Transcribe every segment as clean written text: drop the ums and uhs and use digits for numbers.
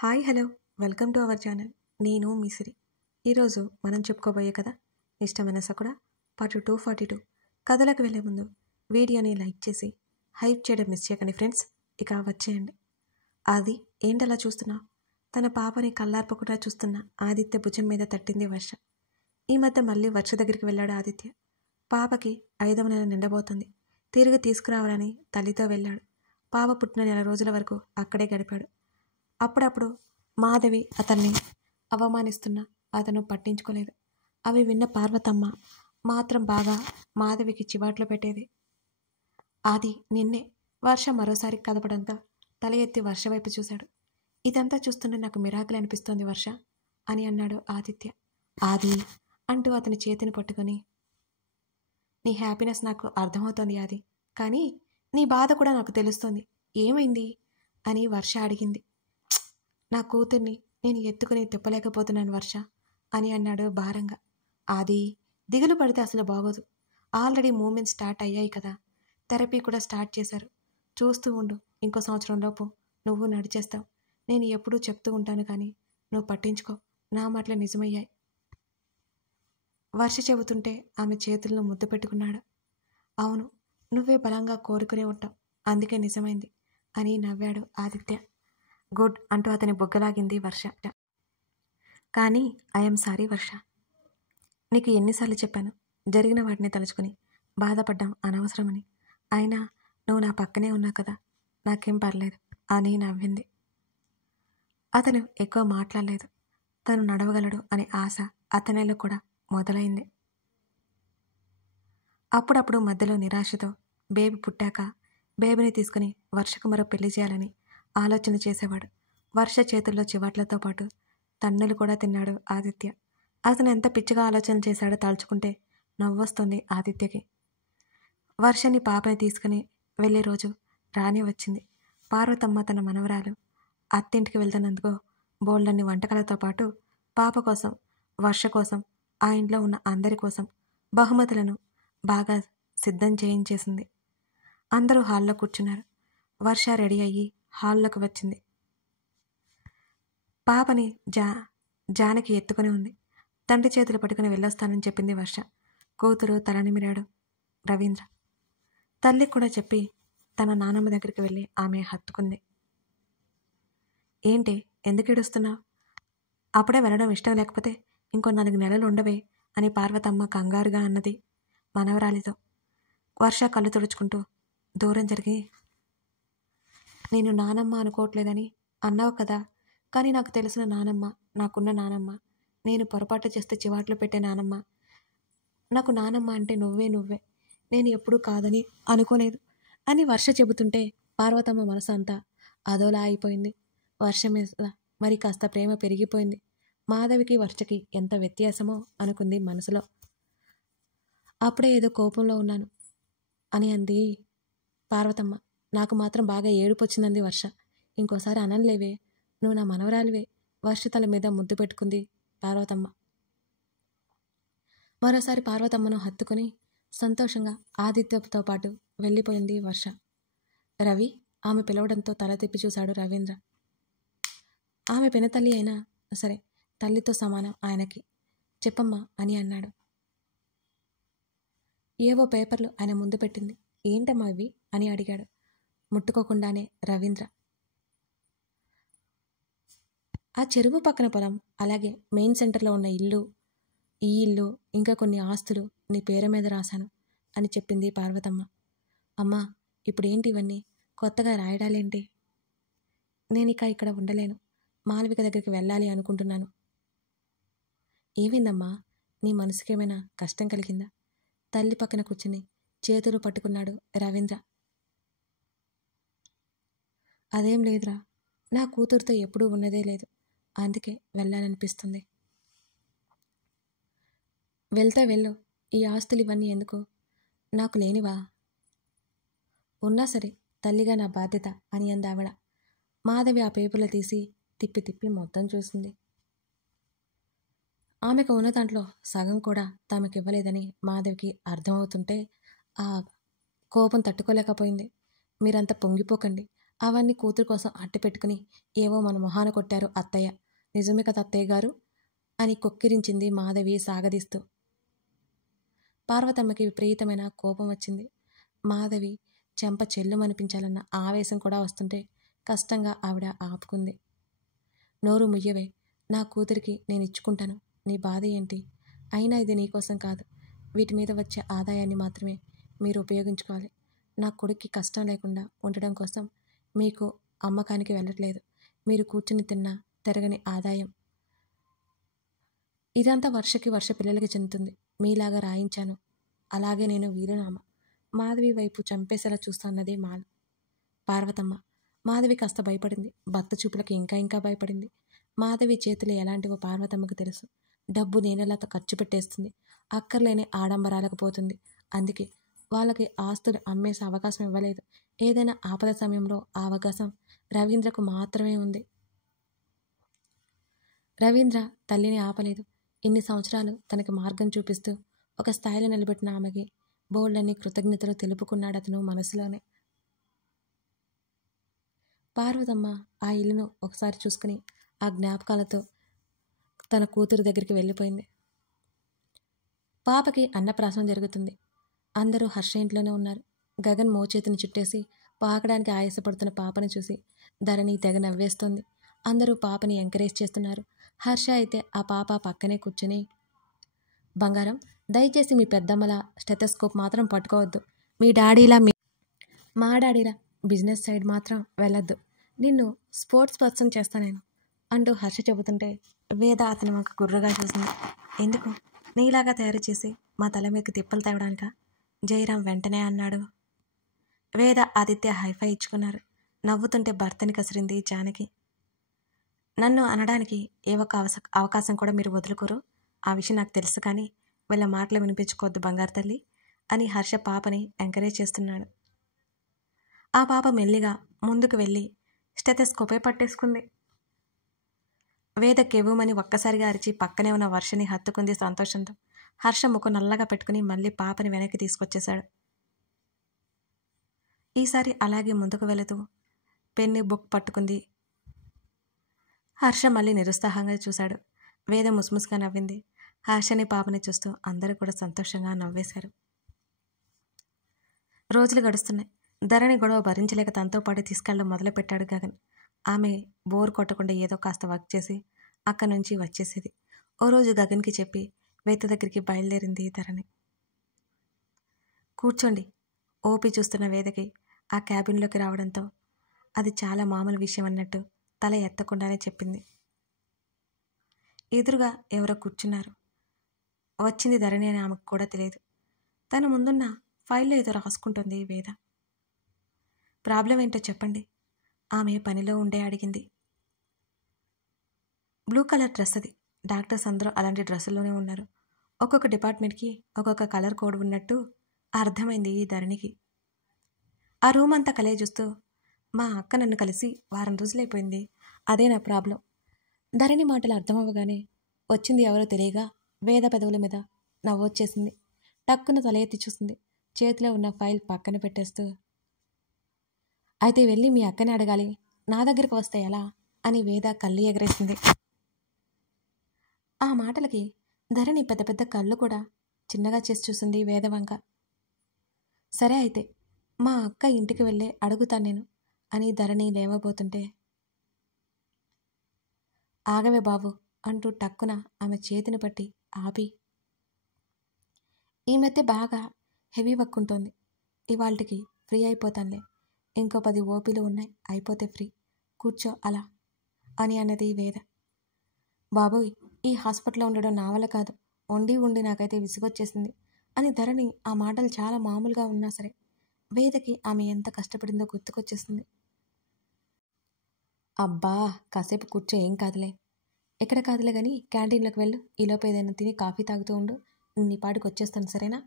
Hi hello welcome to our channel. నేను మిసిరి. ఈరోజు మనం చెప్పుకోబోయే కథ ఇష్టమైన సకుడా పార్ట్ 242. కథలకు వెళ్ళే ముందు వీడియోని లైక్ చేసి హైప్ చేయడం మిస్ చేయకండి ఫ్రెండ్స్. ఇక వచ్చేయండి. అది ఏంటలా చూస్తున్నా? తన పాపని కళ్ళార్పకుండా చూస్తున్న ఆదిత్య భుజం మీద తట్టింది వర్ష. ఈ మధ్య మళ్ళీ వర్ష దగ్గరికి వెళ్ళాడు ఆదిత్య. పాపకి 5వ నెల నిండబోతుంది. తిరిగి తీసుకురావాలని తల్లితో వెళ్ళాడు. పాప పుట్టిన నెల రోజుల వరకు అక్కడే గడిపాడు. అప్పుడప్పుడు మాధవి అతన్ని అవమానిస్తున్నా అతను పట్టించుకోలేదు. అవి విన్న పార్వతమ్మ మాత్రం బాగా మాధవికి చివాట్లు పెట్టేది. అది నిన్నే. వర్ష మరోసారి కదపడంతో తల ఎత్తి వర్ష వైపు చూశాడు. ఇదంతా చూస్తుంటే నాకు మిరాకిల్ అనిపిస్తోంది వర్ష అని అన్నాడు ఆదిత్య. ఆది అంటూ అతని చేతిని పట్టుకొని, నీ హ్యాపీనెస్ నాకు అర్థమవుతోంది ఆది, కానీ నీ బాధ కూడా నాకు తెలుస్తోంది. ఏమైంది అని వర్ష అడిగింది. నా కూతుర్ని నేను ఎత్తుకుని తిప్పలేకపోతున్నాను వర్ష అని అన్నాడు భారంగా. ఆది, దిగులు పడితే అసలు బాగోదు. ఆల్రెడీ మూమెంట్స్ స్టార్ట్ అయ్యాయి కదా. థెరపీ కూడా స్టార్ట్ చేశారు. చూస్తూ ఉండు, ఇంకో సంవత్సరంలోపు నువ్వు నడిచేస్తావు. నేను ఎప్పుడూ చెప్తూ ఉంటాను కానీ నువ్వు పట్టించుకో. నా మాటలు నిజమయ్యాయి. వర్ష చెబుతుంటే ఆమె చేతులను ముద్దు పెట్టుకున్నాడు. అవును, నువ్వే బలంగా కోరుకునే ఉంటావు, అందుకే నిజమైంది అని నవ్వాడు ఆదిత్య. గుడ్ అంటూ అతని బుగ్గలాగింది వర్ష. కానీ ఐఎమ్ సారీ వర్ష. నీకు ఎన్నిసార్లు చెప్పాను జరిగిన వాటిని తలుచుకుని బాధపడ్డాం అనవసరమని. అయినా నువ్వు నా పక్కనే ఉన్నావు కదా, నాకేం పర్లేదు అని నవ్వింది. అతను ఎక్కువ మాట్లాడలేదు. తను నడవగలడు అనే ఆశ అతనిలో కూడా మొదలైంది. అప్పుడప్పుడు మధ్యలో నిరాశతో బేబీ పుట్టాక బేబీని తీసుకుని వర్షకు మరో పెళ్లి చేయాలని ఆలోచన చేసేవాడు. వర్ష చేతుల్లో చివాట్లతో పాటు తన్నులు కూడా తిన్నాడు ఆదిత్య. అతను ఎంత పిచ్చిగా ఆలోచన చేశాడో తలుచుకుంటే నవ్వొస్తుంది ఆదిత్యకి. వర్షని పాపని తీసుకుని వెళ్ళే రోజు రాని వచ్చింది. పార్వతమ్మ తన మనవరాలు అత్తింటికి వెళ్తున్నందుకు బోల్డన్ని వంటకాలతో పాటు పాప కోసం, వర్ష కోసం, ఆ ఇంట్లో ఉన్న అందరి కోసం బహుమతులను బాగా సిద్ధం చేయించేసింది. అందరూ హాల్లో కూర్చున్నారు. వర్ష రెడీ అయ్యి హాల్లోకి వచ్చింది. పాపని జానకి ఎత్తుకుని ఉంది. తండ్రి చేతులు పట్టుకుని వెళ్ళొస్తానని చెప్పింది వర్ష. కూతురు తలనిమిరాడు రవీంద్ర. తల్లికి కూడా చెప్పి తన నానమ్మ దగ్గరికి వెళ్ళి ఆమె హత్తుకుంది. ఏంటి, ఎందుకు ఏడుస్తున్నావు? అప్పుడే వెళ్ళడం ఇష్టం లేకపోతే ఇంకో 4 నెలలు ఉండవే అని పార్వతమ్మ కంగారుగా అన్నది మనవరాలితో. వర్ష కళ్ళు తుడుచుకుంటూ దూరం జరిగి, నేను నానమ్మ అనుకోవట్లేదని అన్నావు కదా, కానీ నాకు తెలిసిన నానమ్మ, నాకున్న నానమ్మ, నేను పొరపాటు చేస్తే చివాట్లు పెట్టే నానమ్మ. నాకు నానమ్మ అంటే నువ్వే. నేను ఎప్పుడూ కాదని అనుకోలేదు అని వర్ష చెబుతుంటే పార్వతమ్మ మనసు అంతా అదోలా అయిపోయింది. వర్ష మీద మరి కాస్త ప్రేమ పెరిగిపోయింది. మాధవికి వర్షకి ఎంత వ్యత్యాసమో అనుకుంది మనసులో. అప్పుడే ఏదో కోపంలో ఉన్నాను అని అంది పార్వతమ్మ. నాకు మాత్రం బాగా ఏడుపు వచ్చిందంది వర్ష. ఇంకోసారి అనలేవే, నువ్వు నా మనవరాలివే. వర్ష తల మీద ముద్దు పెట్టుకుంది పార్వతమ్మ. మరోసారి పార్వతమ్మను హత్తుకుని సంతోషంగా ఆదిత్యతో పాటు వెళ్ళిపోయింది వర్ష. రవి ఆమె పిలవడంతో తల తిప్పి చూశాడు రవీంద్ర. ఆమె పినతల్లి అయినా సరే తల్లితో సమానం ఆయనకి. చెప్పమ్మా అని అన్నాడు. ఏవో పేపర్లు ఆయన ముందు పెట్టింది. ఏంటమ్మా ఇవి అని అడిగాడు ముట్టుకోకుండానే రవీంద్ర. ఆ చెరువు పక్కన పొలం, అలాగే మెయిన్ సెంటర్లో ఉన్న ఇల్లు, ఈ ఇల్లు, ఇంకా కొన్ని ఆస్తులు నీ పేరు మీద రాశాను అని చెప్పింది పార్వతమ్మ. అమ్మా, ఇప్పుడేంటి ఇవన్నీ? కొత్తగా రాయడాలేంటి? నేనిక ఇక్కడ ఉండలేను. మాలవిక దగ్గరికి వెళ్ళాలి అనుకుంటున్నాను. ఏమైందమ్మా, నీ మనసుకేమైనా కష్టం కలిగిందా? తల్లి పక్కన కూర్చుని చేతులు పట్టుకున్నాడు రవీంద్ర. అదేం లేదురా, నా కూతురుతో ఎప్పుడూ ఉన్నదే లేదు, అందుకే వెళ్ళాలనిపిస్తుంది. వెళ్తే వెళ్ళు, ఈ ఆస్తులు ఇవన్నీ ఎందుకు? నాకు లేనివా? ఉన్నా సరే తల్లిగా నా బాధ్యత అని అందావిడ. మాధవి ఆ పేపర్లు తీసి తిప్పి మొత్తం చూసింది. ఆమెకు ఉన్న దాంట్లో సగం కూడా తమకివ్వలేదని మాధవికి అర్థమవుతుంటే ఆ కోపం తట్టుకోలేకపోయింది. మీరంతా పొంగిపోకండి, అవన్నీ కూతురు కోసం అట్టు పెట్టుకుని ఏవో మన మొహాన కొట్టారు అత్తయ్య. నిజమే కదా అత్తయ్య గారు అని కొక్కిరించింది మాధవి సాగదీస్తూ. పార్వతమ్మకి విపరీతమైన కోపం వచ్చింది. మాధవి చెంప చెల్లుమనిపించాలన్న ఆవేశం కూడా వస్తుంటే కష్టంగా ఆవిడ ఆపుకుంది. నోరు ముయ్యవే, నా కూతురికి నేను ఇచ్చుకుంటాను, నీ బాధ ఏంటి? అయినా ఇది నీకోసం కాదు, వీటి మీద వచ్చే ఆదాయాన్ని మాత్రమే మీరు ఉపయోగించుకోవాలి. నా కొడుక్కి కష్టం లేకుండా ఉండడం కోసం మీకు అమ్మకానికి వెళ్ళట్లేదు. మీరు కూర్చుని తిన్నా తిరగని ఆదాయం. ఇదంతా వర్ష పిల్లలకి చెందుతుంది. మీలాగా రాయించాను. అలాగే నేను వీలునామా. మాధవి వైపు చంపేసేలా చూస్తున్నది పార్వతమ్మ. మాధవి కాస్త భయపడింది. భర్త చూపులకి ఇంకా భయపడింది. మాధవి చేతులు ఎలాంటివో పార్వతమ్మకు తెలుసు. డబ్బు నేనెలా ఖర్చు పెట్టేస్తుంది. అక్కర్లేని ఆడంబరాలకు పోతుంది. అందుకే వాళ్ళకి ఆస్తులు అమ్మేసే అవకాశం ఇవ్వలేదు. ఏదైనా ఆపద సమయంలో ఆ అవకాశం రవీంద్రకు మాత్రమే ఉంది. రవీంద్ర తల్లిని ఆపలేదు. ఇన్ని సంవత్సరాలు తనకి మార్గం చూపిస్తూ ఒక స్థాయిలో నిలబెట్టిన ఆమెకి బోల్డన్ని కృతజ్ఞతలు తెలుపుకున్నాడు అతను మనసులోనే. పార్వతమ్మ ఆ ఇల్లును ఒకసారి చూసుకుని ఆ జ్ఞాపకాలతో తన కూతురు దగ్గరికి వెళ్ళిపోయింది. పాపకి అన్నప్రాసం జరుగుతుంది. అందరూ హర్ష ఇంట్లోనే ఉన్నారు. గగన్ మోచేతిని చుట్టేసి పాకడానికి ఆయాసపడుతున్న పాపని చూసి ధరణి తెగ నవ్వేస్తోంది. అందరూ పాపని ఎంకరేజ్ చేస్తున్నారు. హర్ష అయితే ఆ పాప పక్కనే కూర్చుని, బంగారం, దయచేసి మీ పెద్దమ్మల స్టెథోస్కోప్ మాత్రం పట్టుకోవద్దు. మీ డాడీలా మా డాడీలా బిజినెస్ సైడ్ మాత్రం వెళ్ళొద్దు. నిన్ను స్పోర్ట్స్ పర్సన్ చేస్తా నేను అంటూ హర్ష చెబుతుంటే వేద అతని మాకు గుర్రగా చూసింది. ఎందుకు నీలాగా తయారు చేసి మా తల మీదకి తిప్పలు తేవడానిక? జయరాం వెంటనే అన్నాడు. వేద ఆదిత్య హైఫై ఇచ్చుకున్నారు. నవ్వుతుంటే భర్తని కసిరింది జానకి. నన్ను అనడానికి ఏ ఒక్క అవకాశం కూడా మీరు వదులుకోరు. ఆ విషయం నాకు తెలుసు, కానీ వీళ్ళ మాటలు వినిపించుకోవద్దు బంగారు తల్లి అని హర్ష పాపని ఎంకరేజ్ చేస్తున్నాడు. ఆ పాప మెల్లిగా ముందుకు వెళ్ళి స్టెథోస్కోపే పట్టేసుకుంది. వేద కెవ్వుమని ఒక్కసారిగా అరిచి పక్కనే ఉన్న వర్షని హత్తుకుంది సంతోషంతో. హర్ష ముఖం నల్లగా పెట్టుకుని మళ్ళీ పాపని వెనక్కి తీసుకొచ్చేశాడు. ఈసారి అలాగే ముందుకు వెళుతూ పెన్ను బుక్ పట్టుకుంది. హర్ష మళ్ళీ నిరుత్సాహంగా చూశాడు. వేద ముసుముసుగా నవ్వింది. హర్షని పాపని చూస్తూ అందరూ కూడా సంతోషంగా నవ్వేశారు. రోజులు గడుస్తున్నాయి. ధరణి గొడవ భరించలేక తనతో పాటు తీసుకెళ్ళడం మొదలుపెట్టాడు గగన్. ఆమె బోర్ కొట్టకుండా ఏదో కాస్త వర్క్ చేసి అక్కడి నుంచి వచ్చేసేది. ఓ రోజు గగన్కి చెప్పి వేద దగ్గరికి బయలుదేరింది ధరణి. కూర్చోండి. ఓపి చూస్తున్న వేదకి ఆ క్యాబిన్లోకి రావడంతో అది చాలా మామూలు విషయం అన్నట్టు తల ఎత్తకుండానే చెప్పింది. ఎదురుగా ఎవరో కూర్చున్నారు. వచ్చింది ధరణి అని ఆమెకు కూడా తెలియదు. తన ముందున్న ఫైల్లో ఏదో రాసుకుంటుంది వేద. ప్రాబ్లం ఏంటో చెప్పండి, ఆమె పనిలో ఉండే అడిగింది. బ్లూ కలర్ డ్రెస్ అది. డాక్టర్స్ అందరూ అలాంటి డ్రెస్సుల్లోనే ఉన్నారు. ఒక్కొక్క డిపార్ట్మెంట్కి ఒక్కొక్క కలర్ కోడ్ ఉన్నట్టు అర్థమైంది ఈ ధరణికి. ఆ రూమ్ అంతా కలే చూస్తూ, మా అక్క నన్ను కలిసి వారం రోజులైపోయింది, అదే నా ప్రాబ్లం. ధరణి మాటలు అర్థమవ్వగానే వచ్చింది ఎవరో తెలియగా వేద పెదవుల మీద నవ్వొచ్చేసింది. టక్కున తల ఎత్తి చూసింది. చేతిలో ఉన్న ఫైల్ పక్కన పెట్టేస్తూ, అయితే వెళ్ళి మీ అక్కని అడగాలి, నా దగ్గరికి వస్తే ఎలా అని వేద కళ్ళు ఎగరేసింది. ఆ మాటలకి ధరణి పెద్ద పెద్ద కళ్ళు కూడా చిన్నగా చేసి చూసింది వేద వంక. సరే అయితే మా అక్క ఇంటికి వెళ్ళే అడుగుతాను నేను అని ధరణి లేవబోతుంటే, ఆగవే బాబు అంటూ టక్కున ఆమె చేతిని పట్టి ఆపి, ఈ మధ్య బాగా హెవీ వర్క్ ఉంటుంది, ఇవాళకి ఫ్రీ అయిపోతానులే, ఇంకో 10 ఓపీలు ఉన్నాయి, అయిపోతే ఫ్రీ, కూర్చో అలా అని అన్నది వేద. బాబోయ్, ఈ హాస్పిటల్లో ఉండడం నా వల్ల కాదు, ఉండి నాకైతే విసుగొచ్చేసింది అని ధరణి ఆ మాటలు చాలా మామూలుగా ఉన్నా సరే వేదకి ఆమె ఎంత కష్టపడిందో గుర్తుకొచ్చేసింది. అబ్బా, కాసేపు కూర్చో, ఏం కాదులే. ఎక్కడ కాదులే కానీ క్యాంటీన్లోకి వెళ్ళు, ఈలోపు ఏదైనా తిని కాఫీ తాగుతూ ఉండు, నీ పాటికి వచ్చేస్తాను సరేనా?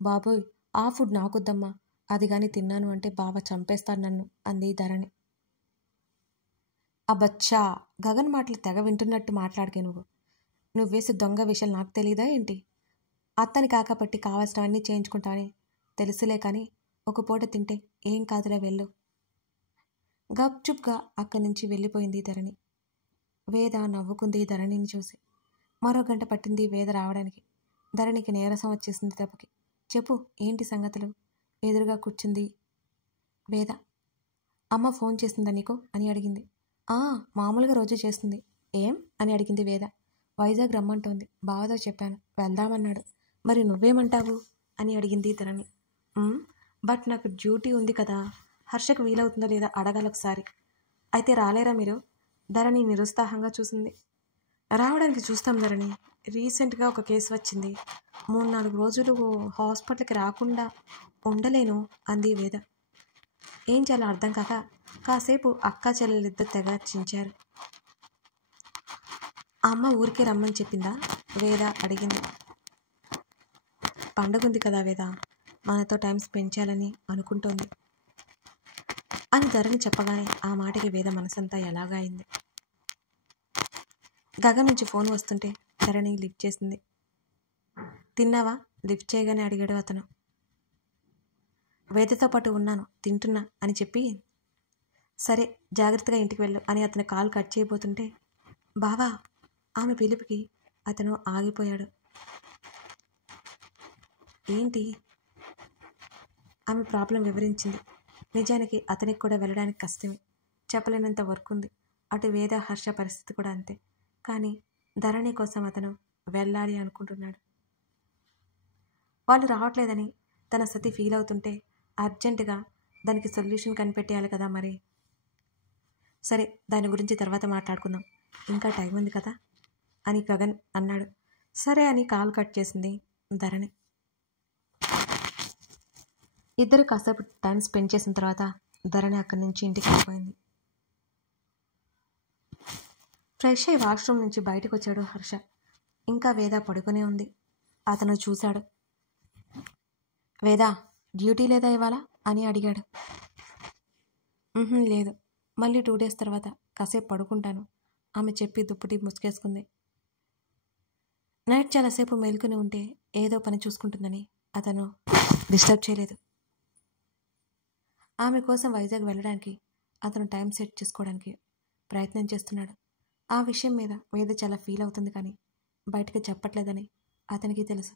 బాబోయ్, ఆ ఫుడ్ నాకొద్దమ్మా, అది కానీ తిన్నాను అంటే బావ చంపేస్తాను నన్ను అంది ధరణి. అబ్బచ్చా, గగన్ మాటలు తెగ వింటున్నట్టు మాట్లాడకే నువ్వు వేసే దొంగ విషయాలు నాకు తెలీదా ఏంటి? అత్తని కాకపట్టి కావాల్సినవన్నీ చేయించుకుంటావని తెలుసులే, కానీ ఒక పూట తింటే ఏం కాదులే వెళ్ళు. గప్చుప్గా అక్కడి నుంచి వెళ్ళిపోయింది ధరణి. వేద నవ్వుకుంది ధరణిని చూసి. మరో గంట పట్టింది వేద రావడానికి. ధరణికి నీరసం వచ్చేసింది తప్పకి. చెప్పు, ఏంటి సంగతులు? ఎదురుగా కూర్చుంది వేద. అమ్మ ఫోన్ చేసిందా నీకు అని అడిగింది. మామూలుగా రోజు చేస్తుంది. ఏం అని అడిగింది వేద. వైజాగ్ రమ్మంటోంది. బావతో చెప్పాను, వెళ్దామన్నాడు. మరి నువ్వేమంటావు అని అడిగింది ధరణి. బట్ నాకు డ్యూటీ ఉంది కదా, హర్షకు వీలవుతుందో లేదా అడగాలి ఒకసారి. అయితే రాలేరా మీరు? ధరణి నిరుత్సాహంగా చూసింది. రావడానికి చూస్తాం ధరణి. రీసెంట్గా ఒక కేసు వచ్చింది. 3-4 రోజులు హాస్పిటల్కి రాకుండా ఉండలేను అంది వేద. ఏం చేయాలో అర్థం కాక కాసేపు అక్కా చెల్లెలిద్దరు తెగ చించారు. అమ్మ ఊరికే రమ్మని చెప్పిందా వేద అడిగింది. పండుగ ఉంది కదా వేద, మనతో టైం స్పెండ్ చేయాలని అనుకుంటోంది అని ధరణి చెప్పగానే ఆ మాటకి వేద మనసంతా ఎలాగా అయింది. గగన్ నుంచి ఫోన్ వస్తుంటే ధరణి లిఫ్ట్ చేసింది. తిన్నావా? లిఫ్ట్ చేయగానే అడిగాడు అతను. వేదతో పాటు ఉన్నాను, తింటున్నా అని చెప్పి, సరే జాగ్రత్తగా ఇంటికి వెళ్ళు అని అతను కాల్ కట్ చేయబోతుంటే, బావా ఆమె పిలుపుకి అతను ఆగిపోయాడు. ఏంటి? ఆమె ప్రాబ్లం వివరించింది. నిజానికి అతనికి కూడా వెళ్ళడానికి కష్టమే, చెప్పలేనంత వర్క్ ఉంది. అటు వేద హర్ష పరిస్థితి కూడా అంతే. కానీ ధరణి కోసం అతను వెళ్ళాలి అనుకుంటున్నాడు. వాళ్ళు రావట్లేదని తన సతి ఫీల్ అవుతుంటే అర్జెంటుగా దానికి సొల్యూషన్ కనిపెట్టేయాలి కదా మరి. సరే, దాని గురించి తర్వాత మాట్లాడుకుందాం, ఇంకా టైం ఉంది కదా అని గగన్ అన్నాడు. సరే అని కాల్ కట్ చేసింది ధరణి. ఇద్దరు కాసేపు టైం స్పెండ్ చేసిన తర్వాత ధరణి అక్కడి నుంచి ఇంటికి వెళ్ళిపోయింది. ఫ్రెష్ అయ్యి వాష్రూమ్ నుంచి బయటకు వచ్చాడు హర్ష. ఇంకా వేద పడుకునే ఉంది. అతను చూశాడు. వేద, డ్యూటీ లేదా ఇవాళ అని అడిగాడు. లేదు, మళ్ళీ 2 days తర్వాత కాసేపు పడుకుంటాను ఆమె చెప్పి దుప్పటి ముసుకేసుకుంది. నైట్ చాలాసేపు మేల్కొని ఉంటే ఏదో పని చూసుకుంటుందని అతను డిస్టర్బ్ చేయలేదు. ఆమె కోసం వైజాగ్ వెళ్ళడానికి అతను టైం సెట్ చేసుకోవడానికి ప్రయత్నం చేస్తున్నాడు. ఆ విషయం మీద వేద చాలా ఫీల్ అవుతుంది, కానీ బయటకు చెప్పట్లేదని అతనికి తెలుసు.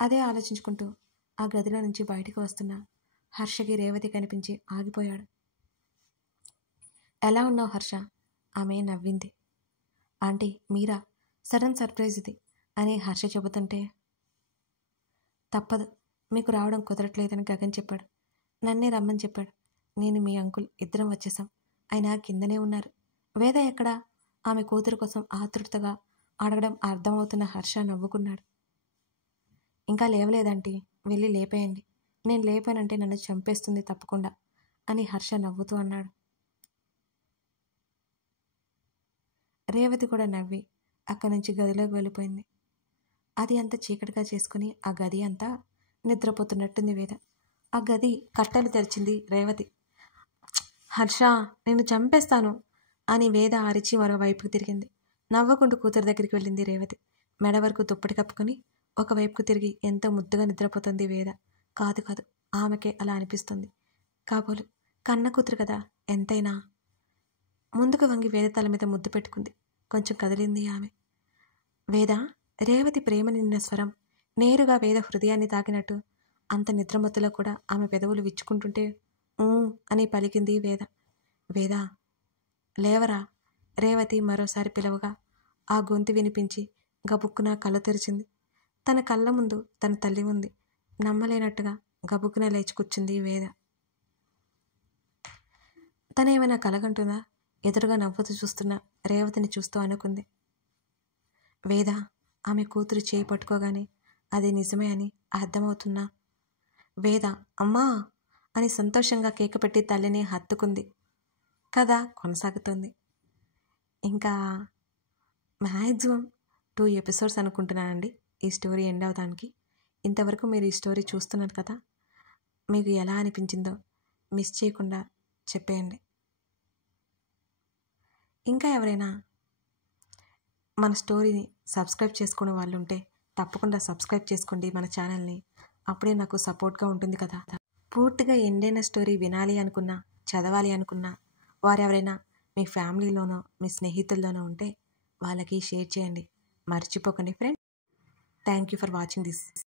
అదే ఆలోచించుకుంటూ ఆ గదిలో నుంచి బయటకు వస్తున్న హర్షకి రేవతి కనిపించి ఆగిపోయాడు. ఎలా ఉన్నావు హర్ష? ఆమె నవ్వింది. ఆంటీ మీరా, సడన్ సర్ప్రైజ్ ఇది అని హర్ష చెబుతుంటే, తప్పదు, మీకు రావడం కుదరట్లేదని గగన్ చెప్పాడు. నన్నే రమ్మని చెప్పాడు. నేను మీ అంకుల్ ఇద్దరం వచ్చేసాం. ఆయన కిందనే ఉన్నారు. వేద ఎక్కడా? ఆమె కూతురు కోసం ఆతృతగా అడగడం అర్థమవుతున్న హర్ష నవ్వుకున్నాడు. ఇంకా లేవలేదంటీ, వెళ్ళి లేపేయండి. నేను లేపానంటే నన్ను చంపేస్తుంది తప్పకుండా అని హర్ష నవ్వుతూ అన్నాడు. రేవతి కూడా నవ్వి అక్కడి నుంచి గదిలోకి వెళ్ళిపోయింది. అది అంతా చీకటిగా చేసుకుని ఆ గది అంతా నిద్రపోతున్నట్టుంది వేద. ఆ గది కట్టలు తెరిచింది రేవతి. హర్ష, నేను చంపేస్తాను అని వేద అరిచి మరోవైపుకు తిరిగింది. నవ్వుకుంటూ కూతురు దగ్గరికి వెళ్ళింది రేవతి. మెడ వరకు దుప్పటి కప్పుకొని ఒకవైపుకు తిరిగి ఎంతో ముద్దుగా నిద్రపోతుంది వేద. కాదు కాదు, ఆమెకే అలా అనిపిస్తుంది. కాబోలు కన్న కూతురు కదా ఎంతైనా. ముందుకు వంగి వేద తల మీద ముద్దు పెట్టుకుంది. కొంచెం కదిలింది ఆమె. వేద, రేవతి ప్రేమ నిన్న స్వరం నేరుగా వేద హృదయాన్ని తాకినట్టు అంత నిద్రమత్తులో కూడా ఆమె పెదవులు విచ్చుకుంటుంటే అని పలికింది వేద. వేద, లేవరా రేవతి మరోసారి పిలవగా ఆ గొంతు వినిపించి గబుక్కున కళ్ళు తెరిచింది. తన కళ్ళ ముందు తన తల్లి ఉంది. నమ్మలేనట్టుగా గబుక్కున లేచి కూర్చుంది వేద. తనేమైనా కలగంటుందా? ఎదురుగా నవ్వుతూ చూస్తున్న రేవతిని చూస్తూ అనుకుంది. వేద ఆమె కూతురు చేయి పట్టుకోగానే అది నిజమే అని అర్థమవుతున్నా వేద అమ్మా అని సంతోషంగా కేక పెట్టి తల్లిని హత్తుకుంది. కథ కొనసాగుతుంది. ఇంకా మ్యాక్సిమం 2 episodes అనుకుంటున్నానండి ఈ స్టోరీ ఎండ్ అవడానికి. ఇంతవరకు మీరు ఈ స్టోరీ చూస్తున్నారు కదా, మీకు ఎలా అనిపించిందో మిస్ చేయకుండా చెప్పేయండి. ఇంకా ఎవరైనా మన స్టోరీని సబ్స్క్రైబ్ చేసుకునే వాళ్ళు ఉంటే తప్పకుండా సబ్స్క్రైబ్ చేసుకోండి మన ఛానల్ని. అప్పుడే నాకు సపోర్ట్గా ఉంటుంది కదా. పూర్తిగా ఎండ్ అయిన స్టోరీ వినాలి అనుకున్నా చదవాలి అనుకున్నా వారెవరైనా మీ ఫ్యామిలీలోనో మీ స్నేహితుల్లోనో ఉంటే వాళ్ళకి షేర్ చేయండి. మర్చిపోకండి friends. Thank you for watching this.